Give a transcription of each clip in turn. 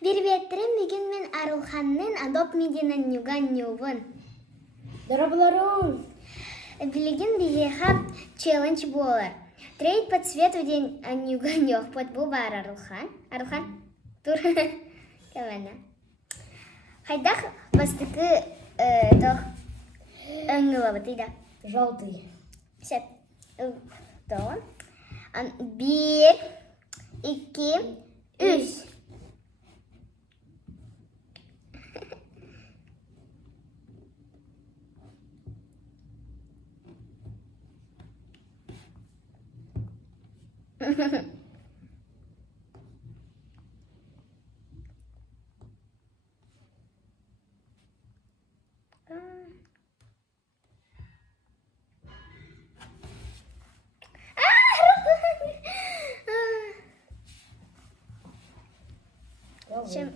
Бербеттерим деген мен Арылханның адоп мединен нюган-нювын. Дорабыларым. Билеген бигеха челлендж болар. Трейд по цвету день нюган-нюх. Под бұл бар Арылхан. Арылхан, тур. Кәмәні. Хайдақ бастықы тоқ өңгілі бітейді. Желтый. Сәп. Тоқ. 1, 2, 3. Чем?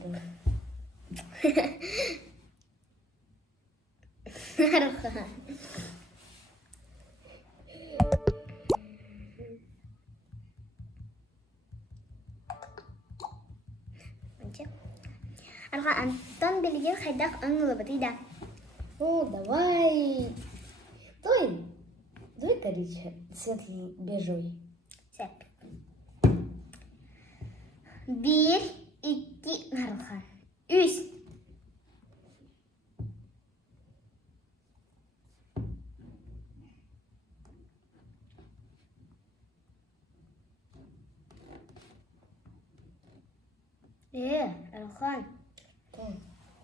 Арылхан. Арылхан, Антон билеген хайдақ өңгілі бітейді. Ну, давай. Давай коричневый, светлый, бежевый. Сәп. 1, 2, Арылхан. 3. Арылхан.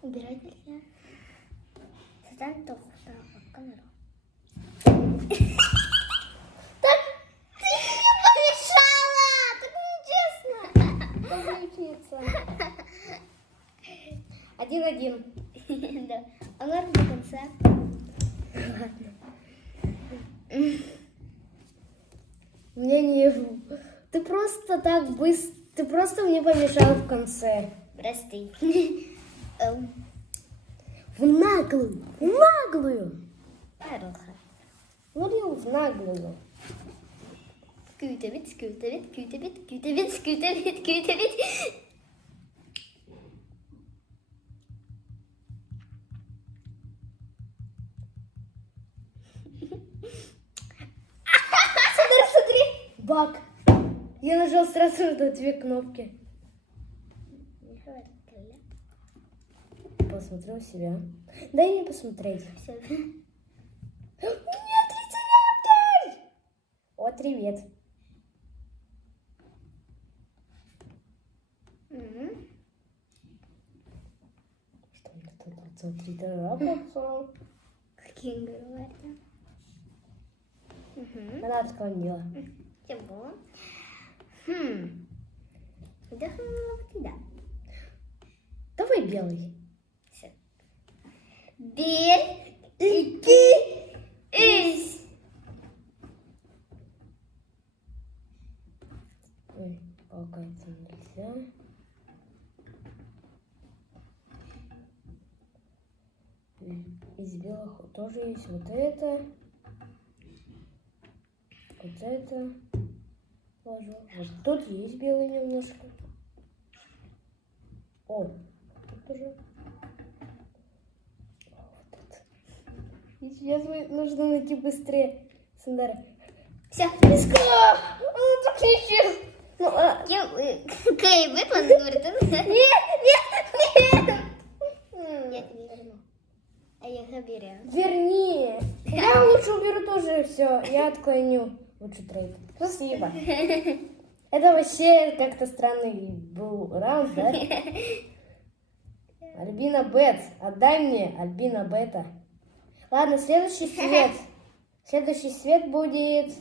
Убирай нельзя. Садан тоқта баққан Арылхан. Так ты мне помешала! Так нечестно. Отличница. 1-1. Да. А ладно до конца. Мне не... Ты просто так быстро... Ты просто мне помешал в конце. Прости. В наглую. Арылхан. Говорил в наглую. Скютовит. Смотри. Баг. Я нажал сразу на 2 кнопки. Посмотри у себя. Дай мне посмотреть. Нет, трицераптор! О, привет. Что мне тут трицераптор? Каким говорят? Она отклонила. Чего? Да. Давай белый. Все. 1, 2, 3. Ой, пока это нельзя. Из белых тоже есть вот это. Вот это. Ложу. Вот тут есть белый немножко. О, тут тоже. Вот это. И сейчас нужно найти быстрее. Сандара. Все. Песка! Он так нечестно. Ну, Кэй выпал, говорит, Нет! я тебе верну. А я заберу. Верни. Я лучше уберу тоже все. Я отклоню. Лучше трейд. Спасибо. Это вообще как-то странный был раунд, да? Альбина Бет. Отдай мне Альбина Бета. Ладно, следующий свет. Следующий свет будет...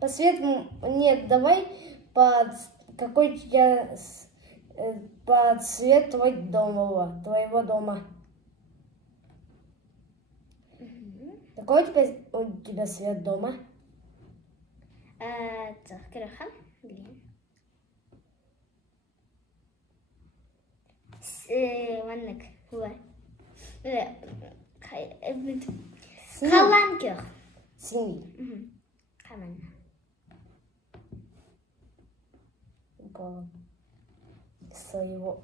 По свету... Нет, давай под... Какой у тебя... Под цвет твоего дома. Какой у тебя цвет дома? Так, Арылхан. Блин. Ваннак. Халанкер. Синий. Халан. Своего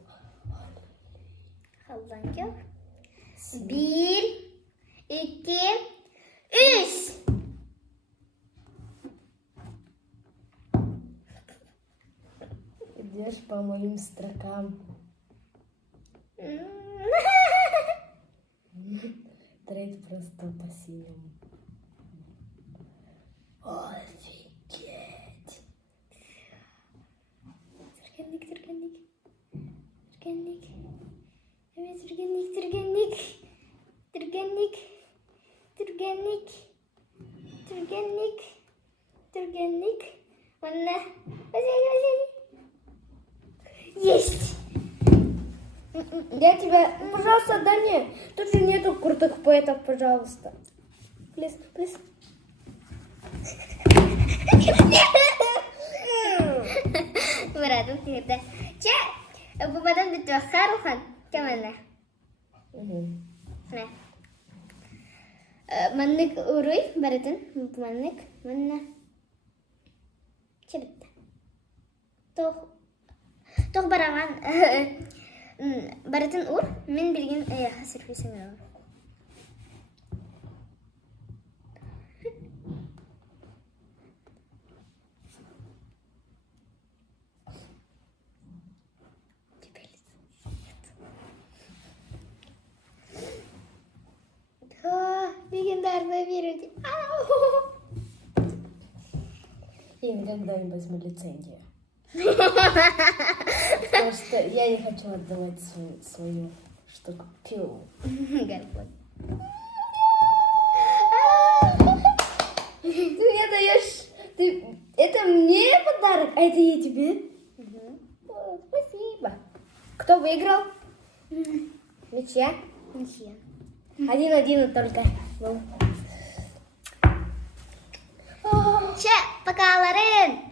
Allah'ın yok. 1, 2, 3. Идешь по моим строкам. Трейд просто по синему. Офигеть. Türgenlik, türgenlik. Türgenlik. Evet, türgenlik, türgenlik. Türgenlik. Türgenlik. Türgenlik. Türgenlik. Mana? Есть! Я тебя... Пожалуйста, дай мне. Тут же нету крутых поэтов, пожалуйста. Плиз, плиз. Berat kita. Cek, bu badan itu karuhan. Cuman nah. Manik uruy baratın. Manik, mana? Cebit. Toh baravan. Baratın ur. Min bilgin hasır fisimi. Bikin darbe verirdi. Я никогда не возьму лицензию. Потому что я не хочу отдавать свою штуку. Пил. Гарпот. Ты мне даешь... Это мне подарок, а это я тебе? О, спасибо. Кто выиграл? Ничья? Ничья. 1-1 только. Ну. Cek, pekalarin.